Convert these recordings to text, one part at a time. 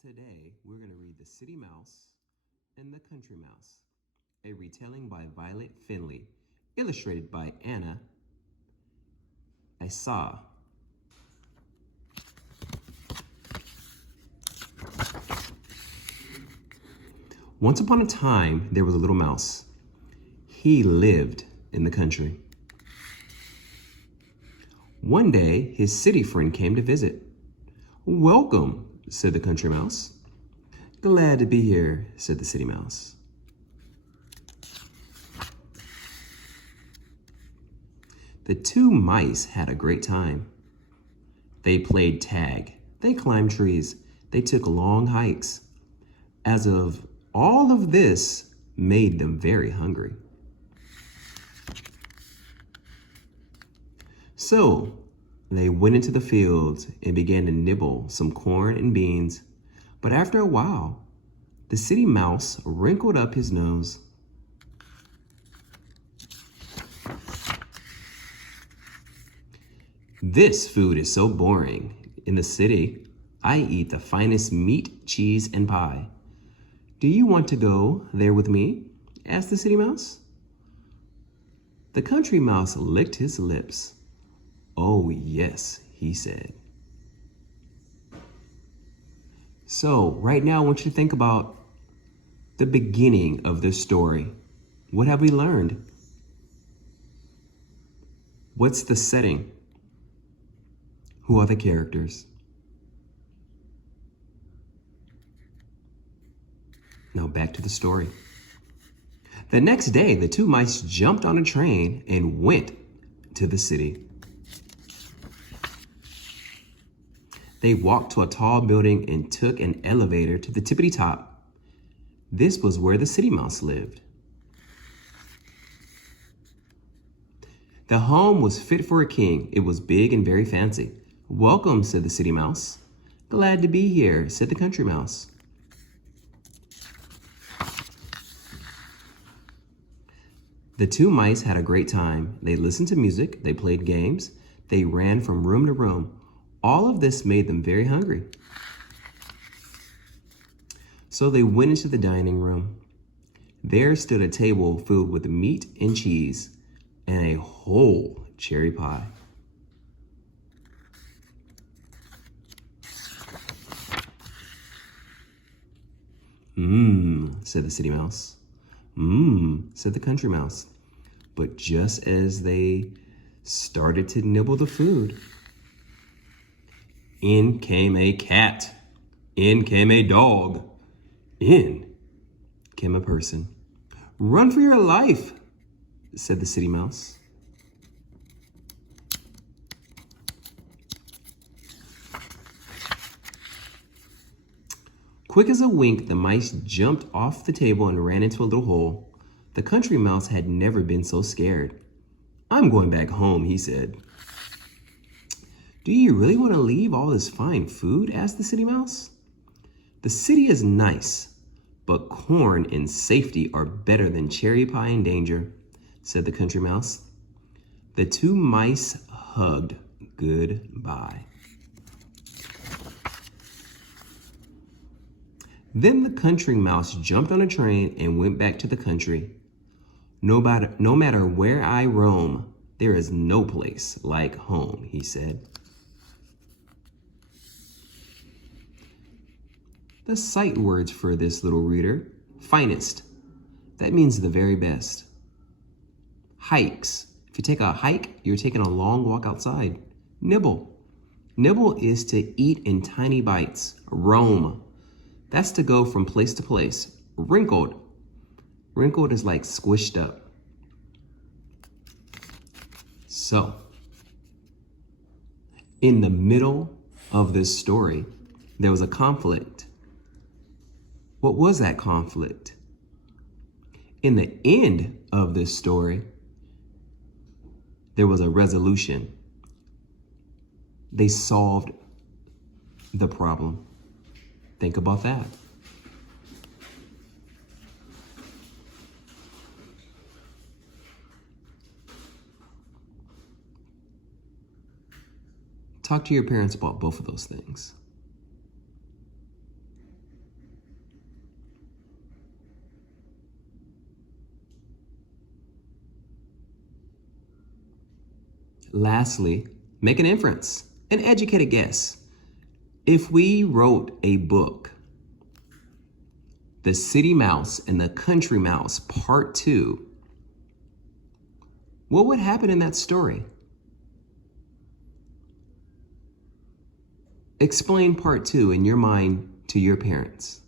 Today, we're going to read The City Mouse and the Country Mouse, a retelling by Violet Finley, illustrated by Anna Isa. Once upon a time, there was a little mouse. He lived in the country. One day, his city friend came to visit. "Welcome," said the country mouse. "Glad to be here," said the city mouse. The two mice had a great time. They played tag, they climbed trees, they took long hikes. As of all of this made them very hungry. So they went into the fields and began to nibble some corn and beans. But after a while, the city mouse wrinkled up his nose. "This food is so boring. In the city, I eat the finest meat, cheese, and pie. Do you want to go there with me?" asked the city mouse. The country mouse licked his lips. "Oh, yes," he said. So, right now, I want you to think about the beginning of this story. What have we learned? What's the setting? Who are the characters? Now back to the story. The next day, the two mice jumped on a train and went to the city. They walked to a tall building and took an elevator to the tippity top. This was where the city mouse lived. The home was fit for a king. It was big and very fancy. "Welcome," said the city mouse. "Glad to be here," said the country mouse. The two mice had a great time. They listened to music, they played games, they ran from room to room. All of this made them very hungry. So they went into the dining room. There stood a table filled with meat and cheese and a whole cherry pie. "Mmm," said the city mouse. "Mmm," said the country mouse. But just as they started to nibble the food, in came a cat. In came a dog. In came a person. "Run for your life," said the city mouse. Quick as a wink, the mice jumped off the table and ran into a little hole. The country mouse had never been so scared. "I'm going back home," he said. "Do you really want to leave all this fine food?" asked the city mouse. "The city is nice, but corn and safety are better than cherry pie and danger," said the country mouse. The two mice hugged goodbye. Then the country mouse jumped on a train and went back to the country. No matter where I roam, there is no place like home," he said. The sight words for this little reader: finest. That means the very best. Hikes. If you take a hike, you're taking a long walk outside. Nibble. Nibble is to eat in tiny bites. Roam. That's to go from place to place. Wrinkled. Wrinkled is like squished up. So, in the middle of this story, there was a conflict. What was that conflict? In the end of this story, there was a resolution. They solved the problem. Think about that. Talk to your parents about both of those things. Lastly, make an inference, an educated guess. If we wrote a book, The City Mouse and the Country Mouse, Part 2, what would happen in that story? Explain Part 2 in your mind to your parents.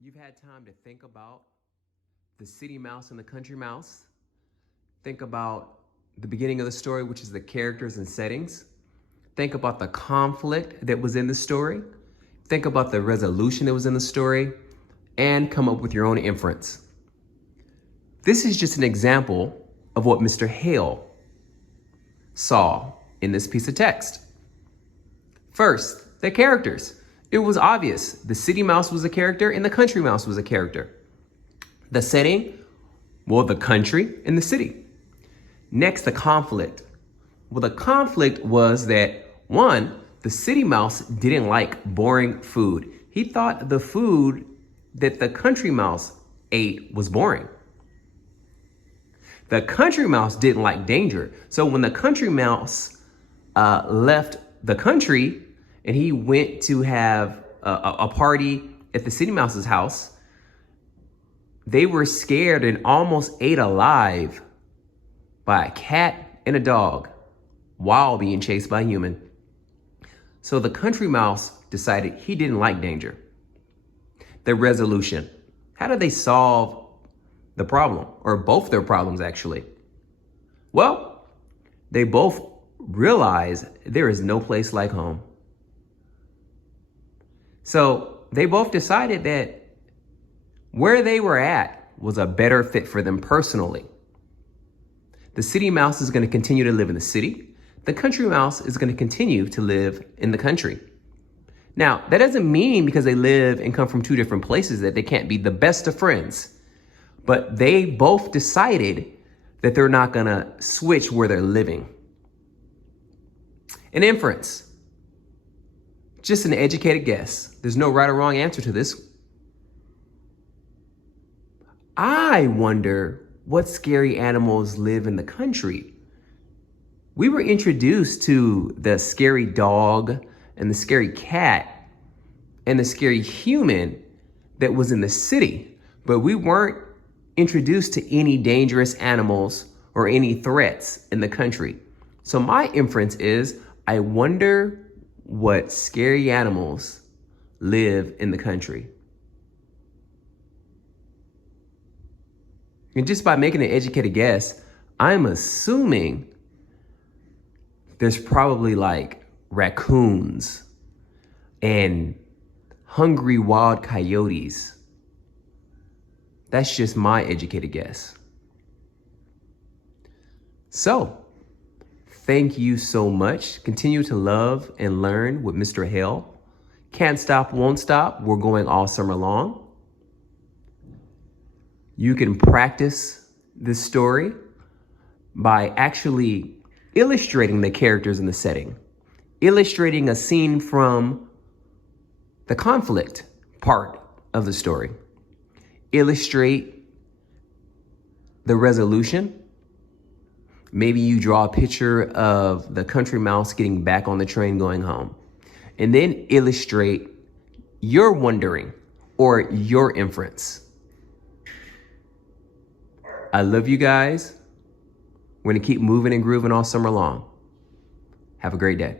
You've had time to think about the city mouse and the country mouse. Think about the beginning of the story, which is the characters and settings. Think about the conflict that was in the story. Think about the resolution that was in the story, and come up with your own inference. This is just an example of what Mr. Hale saw in this piece of text. First, the characters. It was obvious. The city mouse was a character and the country mouse was a character. The setting, well, the country and the city. Next, the conflict. Well, the conflict was that, one, the city mouse didn't like boring food. He thought the food that the country mouse ate was boring. The country mouse didn't like danger. So when the country mouse left the country and he went to have a party at the city mouse's house, they were scared and almost ate alive by a cat and a dog while being chased by a human. So the country mouse decided he didn't like danger. The resolution. How did they solve the problem, or both their problems actually? Well, they both realized there is no place like home. So they both decided that where they were at was a better fit for them personally. The city mouse is going to continue to live in the city. The country mouse is going to continue to live in the country. Now, that doesn't mean because they live and come from two different places that they can't be the best of friends. But they both decided that they're not going to switch where they're living. An inference. Just an educated guess. There's no right or wrong answer to this. I wonder what scary animals live in the country. We were introduced to the scary dog and the scary cat and the scary human that was in the city, but we weren't introduced to any dangerous animals or any threats in the country. So my inference is, I wonder what scary animals live in the country. And just by making an educated guess, I'm assuming there's probably like raccoons and hungry wild coyotes. That's just my educated guess. So, thank you so much. Continue to love and learn with Mr. Hale. Can't stop, won't stop. We're going all summer long. You can practice this story by actually illustrating the characters in the setting, illustrating a scene from the conflict part of the story, illustrate the resolution. Maybe you draw a picture of the country mouse getting back on the train going home, and then illustrate your wondering or your inference. I love you guys. We're going to keep moving and grooving all summer long. Have a great day.